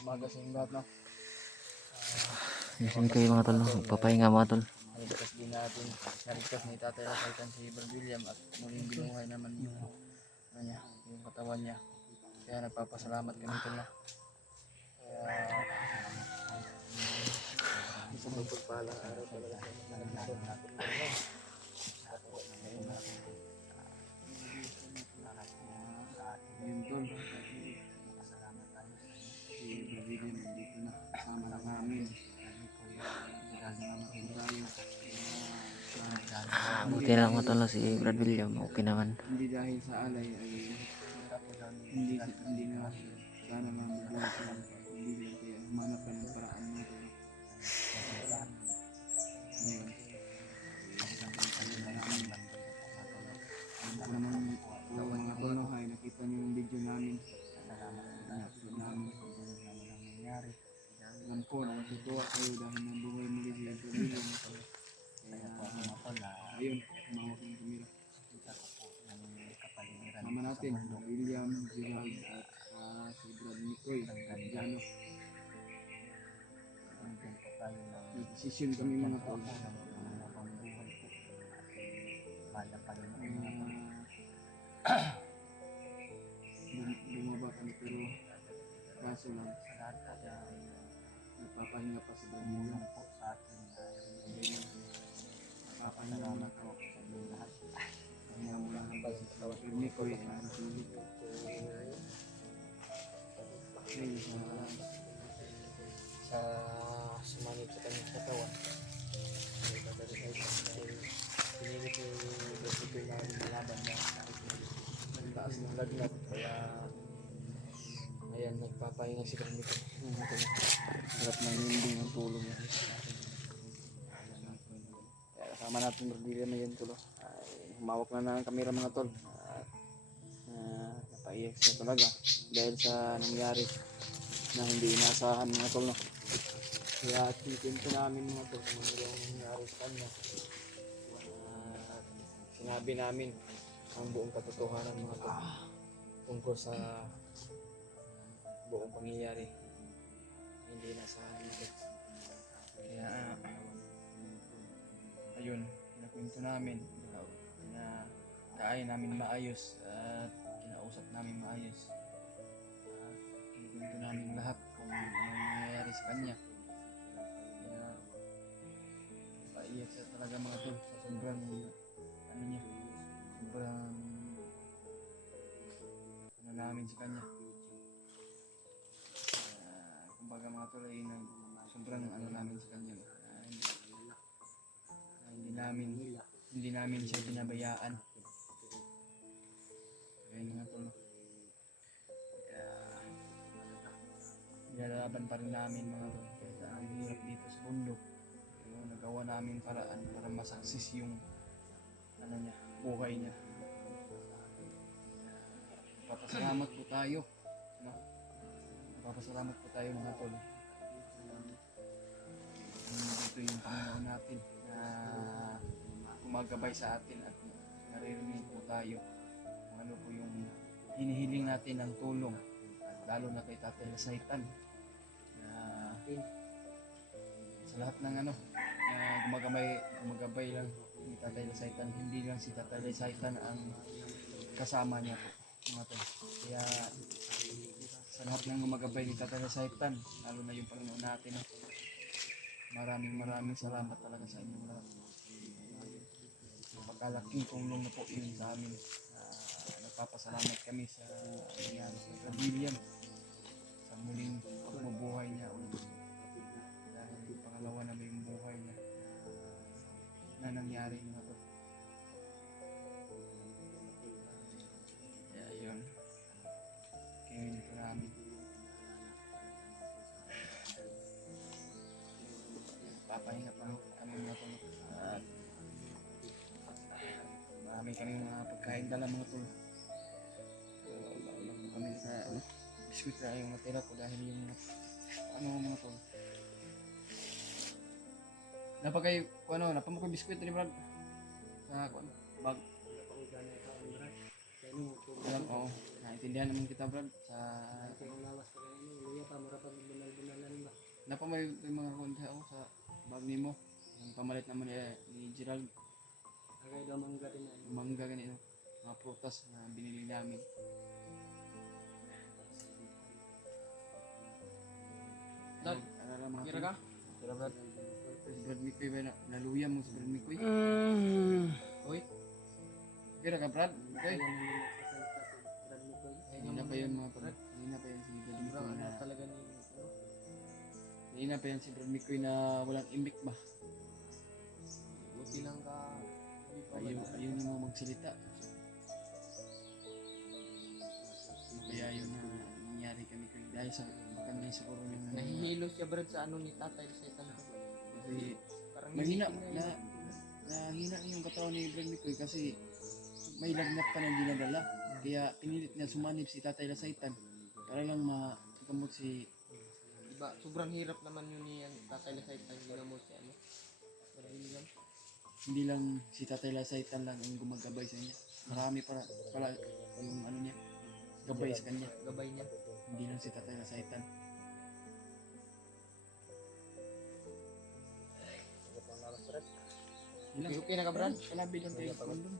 umaga sa inyo lahat, no? Gising kayo mga tol, no? Magpapahinga mga tol. Naligtas din natin, naligtas ni Tatay Rasaitan si Brad William at muling binuhay naman yung, ano niya, yung katawan niya. Kaya nagpapasalamat kami tol, no? Kaya isang magpagpalang araw talaga sa mga tol. Yun tol, si Brad William nandito na, kasama na namin. Buti lang mga tol, no? Si Brad William okay naman. Hindi dahil sa alay ay hindi na sana mabubuhay sila. Hindi lang kaya humanap ka ng paraan mo ito. Ngayon, kung naman po mga tono ay nakita niyo yung video namin. Upload namin. Alam ko na matutuwa kayo dahil nabuhay muli si Brad William. Kaya ayun, humawak ng kamera. Sama natin, William, Gerald, at si Brad Nicoy, Jano. Nag-decision kami mga tol. Bumaba kami pero kaso lang, nagpapahinga pa si Brad William. Nagpapahinga muna ako sa lahat. Kaya mula ng Brad Nicoy, nagsulit. Sa sumanib sa kanyang katawan ay dadalhin dahil pinilit yung dito na malaban na ang taas ng lagnat kaya ayan nagpapahinga si Kranito. Harap ng hindi ng tulong niya. Kaya kasama natin Berdilya na yun tulo ay humawak na ng kamera mga tol at napaiyak siya talaga dahil sa nangyari na hindi inaasahan mga tol, no? Kaya titinto namin mga tol kung ano yung nangyari sa kanya. Sinabi namin ang buong katotohanan mga tol tungkol sa buong pangyayari hindi inaasahan mga tol. Kaya ayun, kinakwento namin na kain namin maayos at kinausap namin maayos. Kinakwento namin lahat kung ano nangyayari sa kanya. Kaya paiyak siya talaga mga tol sa sobrang ano niya, sobrang ano namin sa kanya. Kumbaga mga tol ay sobrang ano namin sa kanya. Hindi namin siya pinabayaan. Kaya mga tol, nilalaban pa rin namin mga tol. Kaya ang hirap dito sa bundok. Pero nagawa namin paraan para masaksis yung ano niya, buhay niya. Papasalamat po tayo, no? Papasalamat po tayo mga tol. Dito yung Panginoon natin na gumagabay sa atin at naririnig po tayo kung ano po yung hinihiling natin ng tulong, lalo na kay Tatay Rasaitan na sa lahat ng ano na gumagabay lang ni Tatay Rasaitan. Hindi lang si Tatay Rasaitan ang kasama niya po mga tol. Kaya sa lahat ng gumagabay ni Tatay Rasaitan, lalo na yung Panginoon natin, no? Maraming salamat talaga sa inyong lahat. Pagkalaking tulong na po yun sa amin. Nagpapasalamat kami sa nangyari sa Brad William sa muling pagbubuhay niya ulit. Dahil pangalawa na yung buhay niya na nangyari mga to. Kaya yun, kininito namin. Papahinga pa kami mga tol. At marami kami mga pagkain dala mga tol. Kami sa biskuit na yung natira ko dahil yung ano mga tol. Napagay napamukha biskuit ni Brad sa bag. Oo, naintindihan naman kita Brad sa Napa may mga konti ako sa bag nimo. Yung pamalit naman ni Gerald. Agay daw mangga din na. Mangga ganito. Mga prutas na binili namin. Dad, Alala mga kira ka? Kira Brad. Si Brad Mikoy ba naluya mo si Brad Mikoy? Oy. Kira ka Brad? Okay. Hindi pa yun mga Brad. Hindi pa yan si Brad Mikoy na Talaga ni Hindi pa yan si Brad Mikoy na walang imbik ba? buti lang ka. Ayun mo magsalita. Kaya yun na nangyari kami kay dahil sa kami siguro yung Nahihilo siya Brad sa ano ni tatay sa itan ko. kasi Parang mahina naisip na yun. nahina yung katawan ni Brad Mikoy kasi may lagnat pa na dinadala. Kaya pinilit niya sumanib si Tatay Lasaitan para lang magamot si Diba, sobrang hirap naman yun ni tatay sa itan. Ginamot si ano. Brad William. hindi lang si Tatay Lasaitan lang ang gumagabay sa kanya. Marami pala yung ano niya gabay sa kanya. Gabay niya. Hindi lang si Tatay Lasaitan. Okay, okay na ka Brad? Palabi lang kayo kondom.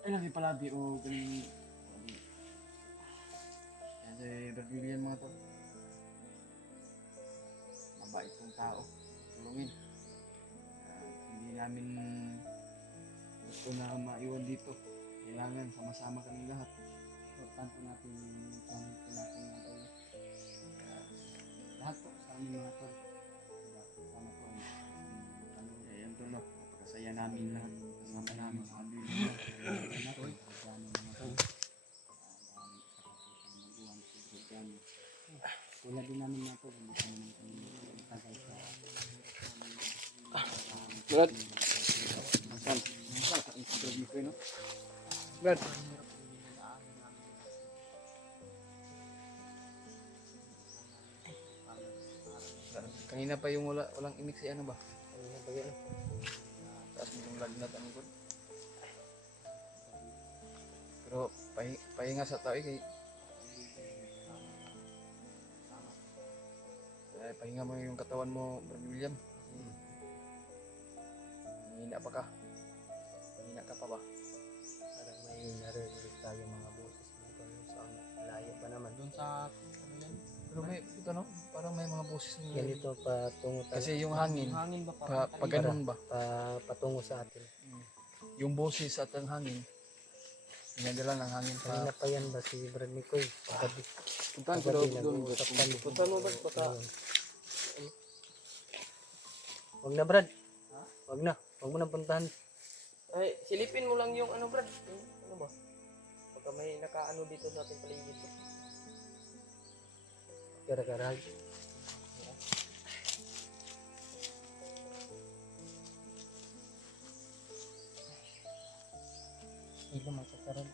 Ay lang palabi o galing. Yan si Brad William mga to. Mabait ng tao. Tulungin. Hindi namin gusto na maiwan dito. Kailangan sama-sama kami lahat. Importante natin yung pamilya natin mga tol. Lahat po sa aming mga tol. Diba? Sana po ano Yan to no. Napakasaya namin lahat. Kasama namin sa kami. natin. Wala din namin na ito. Hindi pa naman kami tagal sa Brad. Masan? Masan? Ang Brad Mikoy no? Brad. Kanina pa yung walang imik si ano ba? kanina ba yan? Tapos yung lagnat ang good. Pero pahinga sa tao kay pahinga mo yung katawan mo, Brad William. Hihina pa ka. Hihina ka pa ba? Parang may narinig tayo mga boses dito sa layo pa naman. Doon sa ano yan? Pero may ito no, parang may mga boses na Ganito patungo tayo. kasi yung hangin, Hangin ba pag ganun ba? Patungo sa atin. Yung boses at ang hangin, pinadala ng hangin Kanina pa yan ba si Brad Mikoy? Pagkabi. Puntahan ko daw doon. Puntahan mo ba baka? Huwag na Brad. Huwag na. Huwag mo na puntahan. Ay, silipin mo lang yung ano, Brad. Yung, ano ba? Pagka may nakaano dito sa ating paligid. Kara-karag. Ilo magkakaroon.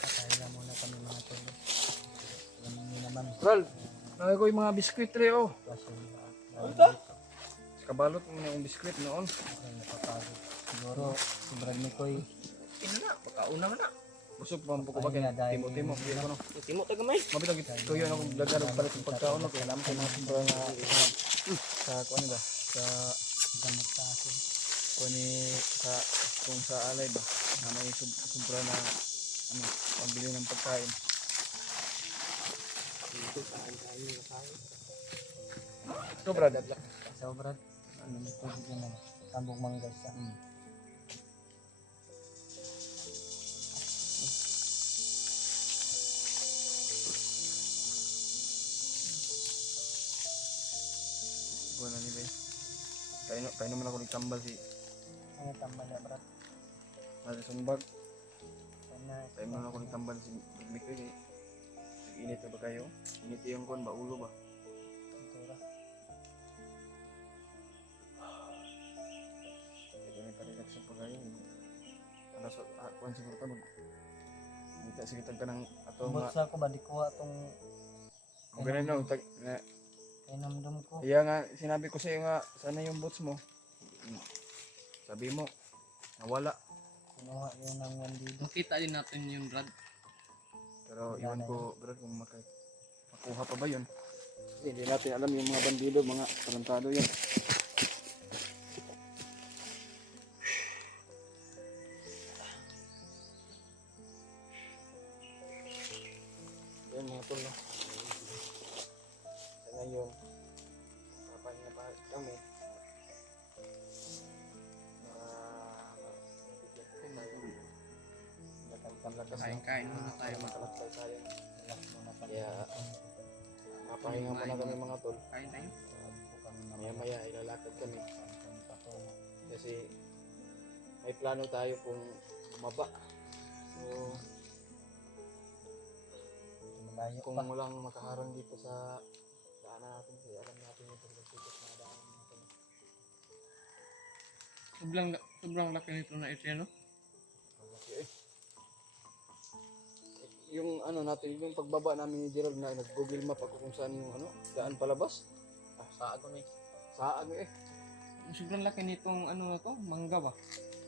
Kakain na muna kami mga tulog. Alam niyo naman. Bral, nakay ko yung mga biskwit re oh. Kasi Kabalot mo na yung biskwit noon. napapagod. Siguro si Brad Mikoy. Ina na, pagkauna ka na. Busog pa po ko ba Pahinga dahil- timo ko no. Timo tagamay. Mabitag tuyo na kung dagan og palit ng pagkaon no kay naman kay mga sobra nga sa kuan ba sa gamot sa akin. kuan ni sa kung sa alay ba na may sobra na ano pambili ng pagkain. Ito Brad. So Brad, ano nito dito na tambong mangga sa. Wala ni bay. Kaino man ako nagtambal si Ano tambal na Brad? Nasa sumbag. Sana Kaino man ako nagtambal si Mikoy kay init ba kayo? Init yung kon ba ulo ba? pintura. Ito may parelax yung pagayo. Alas kuan siguro ka mag Kita sige ka ng ato Tungkol nga. sa ako ba di ko atong Kung ganun no, kinamdum ko. kaya nga sinabi ko sa iyo nga sana yung boots mo. Sabi mo nawala. Kinuha yung ng bandido. Makita din natin yung Brad. Pero iwan ko, Brad, kung makuha pa ba yun. Kasi hindi natin alam yung mga bandido, mga tarantado yan. Yan mga tol, no? Sa ngayon, papahinga pa kami. Kain-kain muna tayo. Makalakbay tayo. Kaya, papahinga muna kami mga tol. Kain tayo. Maya maya ilalakad kami. Kasi may plano tayo kung bumaba. So, Malayo kung pa. walang makaharang dito sa daanan natin, kasi alam natin yung pagkakita na daanan natin. Sobrang laki nito na ito, no? Malaki eh. Yung ano natin, yung pagbaba namin ni Gerald na nag-google map ako kung saan yung ano, daan palabas. Sa agon eh. Saan eh. Sobrang laki nitong ano na to, mangga ba?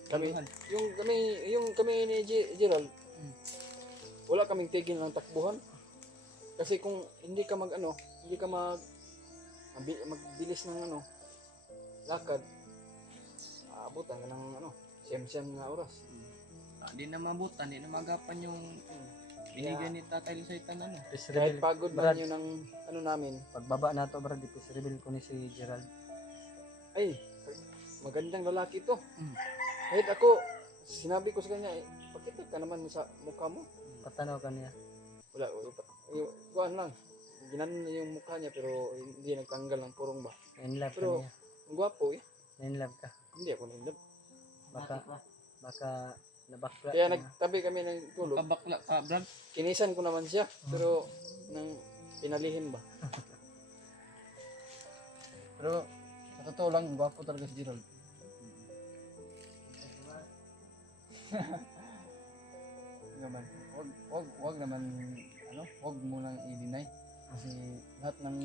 Kami, Aluhan. yung kami ni Gerald, wala kaming tigil ng takbuhan. Kasi kung hindi ka magbilis ng ano, lakad, aabutan ka ng ano, siyam-siyam na oras. Hindi na mabutan, hindi na magapan yung binigyan ni Tatay Lisaytan ano. Kahit pagod Brad. man yun ng ano namin, Pagbaba na to, Brad, ipis reveal ko ni si Gerald. ay, magandang lalaki to. Mm. Kahit ako, sinabi ko sa kanya, pakita ka naman sa mukha mo. Patanaw ka niya. Wala, kuhaan lang. Ginanon niya yung mukha niya pero hindi nagtanggal ng purong ba. In love ka Pero, niya. ang gwapo eh. In love ka. Hindi ako nindab. Baka nabakla. Kaya ka na. nagtabi kami ng tulog. Kabakla ka, Brad. Kinisan ko naman siya. Pero, nang pinalihin ba. Pero, sa totoo lang, gwapo talaga si Gerald. Naman, wag naman, wag mo nang i-deny. Kasi lahat ng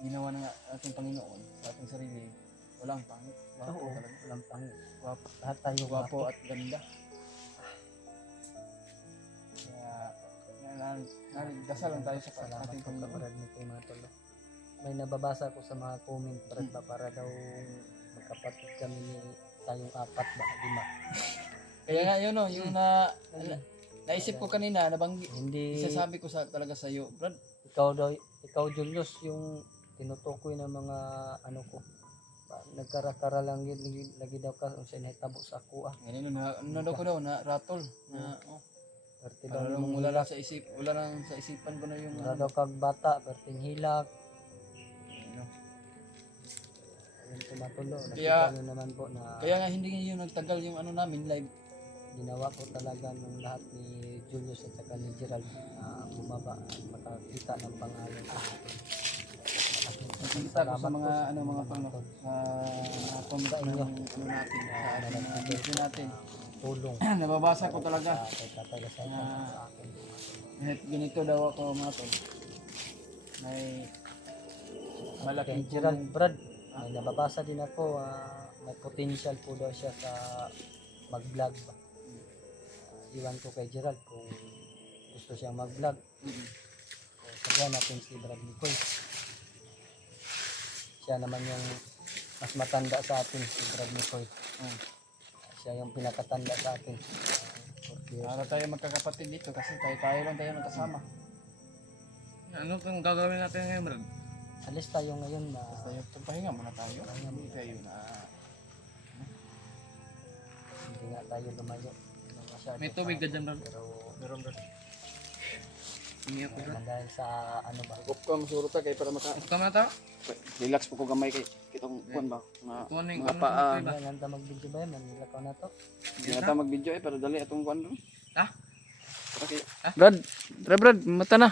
ginawa ng ating Panginoon sa ating sarili, walang pangit. Gwapo Oo, talaga. walang pangit. Gwapo. Lahat tayo Gwapo gwapo. at ganda. Kaya, dasal lang tayo sa Salamat ating po Panginoon. kaparad ni kay mga tolo. May nababasa ko sa mga comment, Brad, ba para daw magkapatid kami ni tayong 4 ba, 5. Kaya nga yun, no, yung naisip ko kanina, Hindi isasabi ko talaga sa iyo, Brad. ikaw Julius yung tinutukoy ng mga ano ko. Nagkarakara lang yun, lagi daw ka kung saan nahitabo sa ako ah. Ganun na daw ko daw na ratol na Perti daw parang yung wala lang sa isipan ko na yung wala daw kag bata, perting hilak. ano. Ayun tumatulo. Kaya- Nakita nyo naman po na Kaya nga hindi yung nagtagal yung ano namin live. ginawa po talaga ng lahat ni Julius at saka ni Gerald na bumaba at makakita ng pangalan sa atin. Nakikita ko sa mga ano mga pang sa comment ng ano natin sa ating mga video natin. Tulong Nababasa ko talaga. sa kay Tatay Lasaitan at sa akin. Kahit ganito daw ako mga tol. May Kay malaking Gerald Brad, may nababasa din ako, may potential po daw siya sa mag-vlog ba. Iwan ko kay Gerald kung gusto siyang mag-vlog. Sabihan natin si Brad Nicoy. Siya naman yung mas matanda sa atin, si Brad Nicoy. Siya yung pinakatanda sa atin. 40 years. Para tayo magkakapatid dito kasi tayo lang tayo nagkasama. Ano kung gagawin natin ngayon, Brad? Alis tayo ngayon na Tayo pahinga muna tayo. Hindi tayo na hindi nga tayo lumayo. Masyado May tubig ka dyan, Brad. Pero meron ba? Hingi ako, Brad. dahil sa ano ba, Gup ko ang suruta kay para maka Ito na tao? relax po ko gamay kay kitong kuan ba. Ito na yung Mga ano paa. ba? Yan, nanta mag-video ba yan? Manilakaw na to. Hindi na ta mag-video pero dali atong kuan. Ha? Brad, mata na.